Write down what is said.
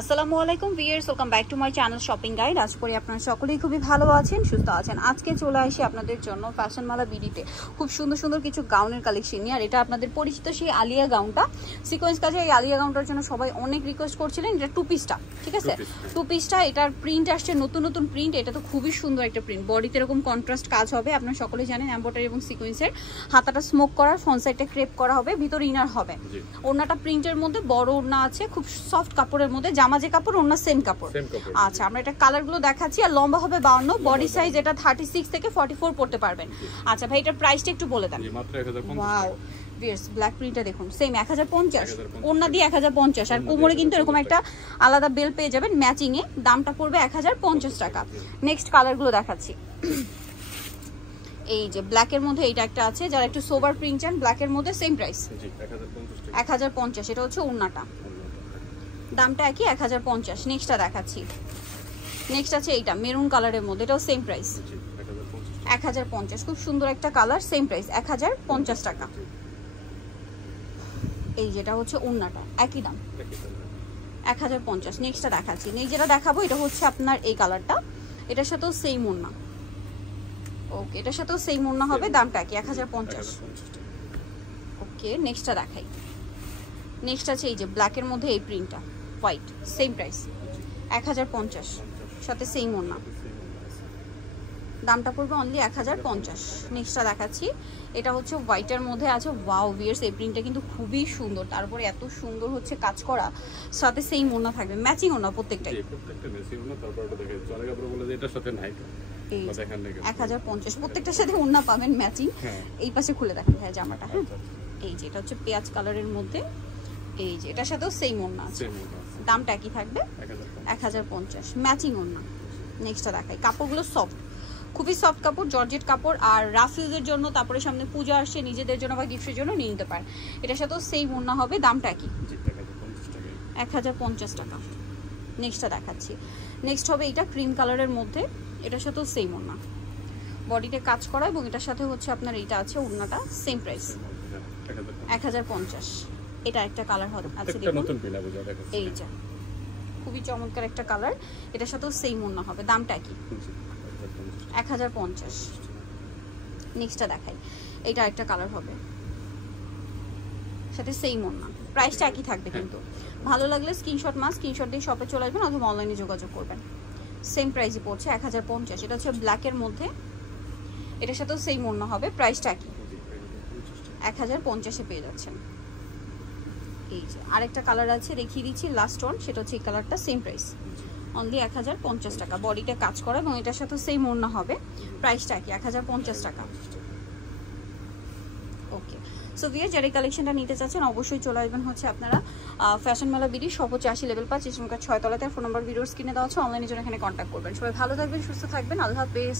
আসসালামু আলাইকুম viewers, welcome back to my channel shopping guide. আশা করি আপনারা সকলেই খুবই ভালো আছেন, সুস্থ আছেন। আজকে চলে আসি আপনাদের জন্য ফ্যাশন মালা বিডিতে খুব সুন্দর সুন্দর কিছু গাউনের কালেকশন নিয়ে। আর এটা আপনাদের পরিচিত সেই আলিয়া গাউনটা, সিকোয়েন্স কাজে। এই আলিয়া গাউনটার জন্য সবাই অনেক রিকোয়েস্ট করছিলেন। এটা টু পিসটা, ঠিক আছে, টু পিসটা। এটার প্রিন্ট আসছে নতুন নতুন প্রিন্ট। এটা তো খুবই সুন্দর একটা প্রিন্ট। বডিতে এরকম কন্ট্রাস্ট কাজ হবে, আপনারা সকলেই জানেন, এমব্রয়ডারি এবং সিকোয়েন্সের। হাতাটা স্মোক করা, ফ্রন্ট সাইডটা ক্রেপ করা হবে, ভিতরে ইনার হবে। ওড়নাটা প্রিন্টের মধ্যে বড় ওড়না আছে, খুব সফট কাপড়ের মধ্যে। জামা যে কাপড়, ওড়না সেম কাপড়। আচ্ছা, আমরা এটা কালারগুলো দেখাচ্ছি। আর লম্বা হবে 52, বডি সাইজ এটা 36 থেকে 44 পড়তে পারবেন। আচ্ছা ভাই, এটার প্রাইসটা একটু বলে দেন। মাত্র 1050। ওয়াও ভিউয়ার্স, ব্ল্যাক প্রিন্টটা দেখুন, সেম 1050, ওড়না দিয়ে 1050। আর কোমরে কিন্তু এরকম একটা আলাদা বেল পেয়ে যাবেন ম্যাচিং এ। দামটা পড়বে 1050 টাকা। নেক্সট কালারগুলো দেখাচ্ছি। এই যে ব্ল্যাকের মধ্যে এইটা একটা আছে, যারা একটু সোবার প্রিন্ট চান ব্ল্যাকের মধ্যে, সেম প্রাইস 1050। এটা হচ্ছে ওড়নাটা, দামটা একই 1050। নেক্সটটা দেখাচ্ছি। নেক্সট আছে এইটা মেরুন কালারের মধ্যে, এটাও সেম প্রাইস 1050। খুব সুন্দর একটা কালার, সেম প্রাইস 1050 টাকা। এই যেটা হচ্ছে ওড়নাটা, একই দাম 1050। নেক্সটটা দেখাচ্ছি। নেক্সট যেটা দেখাবো এটা হচ্ছে আপনার এই কালারটা, এটার সাথেও সেম ওড়না। ওকে, এটার সাথেও সেম ওড়না হবে, দামটা কি 1050। ওকে, নেক্সটটা দেখাই। নেক্সট আছে এই যে ব্ল্যাকের মধ্যে এই প্রিন্টটা, হোয়াইট, সেম প্রাইস 1050, সাথে সেম ওড়না, দামটা পড়বে অনলি 1050। নেক্সটটা দেখাচ্ছি। এটা হচ্ছে হোয়াইটের মধ্যে আছে। ওয়াও ভিউয়ার্স, এই প্রিন্টটা কিন্তু খুবই সুন্দর। তারপরে এত সুন্দর হচ্ছে কাজ করা, সাথে সেম ওড়না থাকবে, ম্যাচিং ওড়না প্রত্যেকটাই। প্রত্যেকটা ম্যাচিং ওড়না। তারপর এটা দেখে চলে কাপড় বলে যে এটার সাথে নাই তো, বা দেখেন না 1050, প্রত্যেকটার সাথে ওড়না পাবেন ম্যাচিং। এই পাশে খুলে দেখেন ভাই জামাটা। হ্যাঁ, এই যে এটা হচ্ছে পেঁয়াজ কালারের মধ্যে। এই যে এটার সাথেও সেম ওড়না আছে, দামটা কি থাকবে 1050, ম্যাচিং ওড়না। নেক্সটটা দেখাই। কাপড়গুলো সফট, খুবই সফট কাপড়, জর্জেট কাপড়। আর রাফ ইউজের জন্য, তারপরে সামনে পূজা আসছে, নিজেদের জন্য বা গিফটের জন্য নিয়ে নিতে পারেন। এটার সাথেও সেম ওড়না হবে, দামটা কি 1050 টাকা। নেক্সটটা দেখাচ্ছি। নেক্সট হবে এটা ক্রিম কালারের মধ্যে, এটার সাথেও সেম ওড়না, বডিতে কাজ করা। এবং এটার সাথে হচ্ছে আপনার এইটা আছে ওড়নাটা, সেম প্রাইস 1050। এটা একটা কালার আছে দেখুন, এইটা খুবই চমৎকার একটা কালার। এটার সাথেও সেম ওড়না হবে, দামটা কি 1050। নেক্সটটা দেখাই। এটা একটা কালার হবে, সাথে সেম ওড়না, প্রাইসটা একই থাকবে। কিন্তু ভালো লাগলে স্ক্রিনশট দিয়ে শপে চলে আসবেন অথবা অনলাইনে যোগাযোগ করবেন। সেম প্রাইসই পড়ছে 1050। এটা হচ্ছে ব্ল্যাকের মধ্যে, এটার সাথেও সেম ওড়না হবে, প্রাইসটা কি 1050-এ পেয়ে যাচ্ছেন। এই যে আরেকটা কালার আছে, দেখিয়ে দিচ্ছি লাস্ট ওয়ান। সেটা হচ্ছে এই কালারটা, সেম প্রাইস অনলি 1050 টাকা। বডিটা কাজ করা এবং এটার সাথে সেম ওড়না হবে, প্রাইসটা কি 1050 টাকা। ওকে, সো ভিউয়ার, যারা এই কালেকশনটা নিতে চাচ্ছেন অবশ্যই চলে আসবেন হচ্ছে আপনারা ফ্যাশন মেলা বিডি, শপ হচ্ছে 80 লেভেল 5, ইসলামকার 6 তলাতে। ফোন নাম্বার ভিডিওর স্ক্রিনে দেওয়া আছে, অনলাইনের জন্য এখানে কন্ট্যাক্ট করবেন। সবাই ভালো থাকবেন, সুস্থ থাকবেন, আল্লাহ হাফেজ।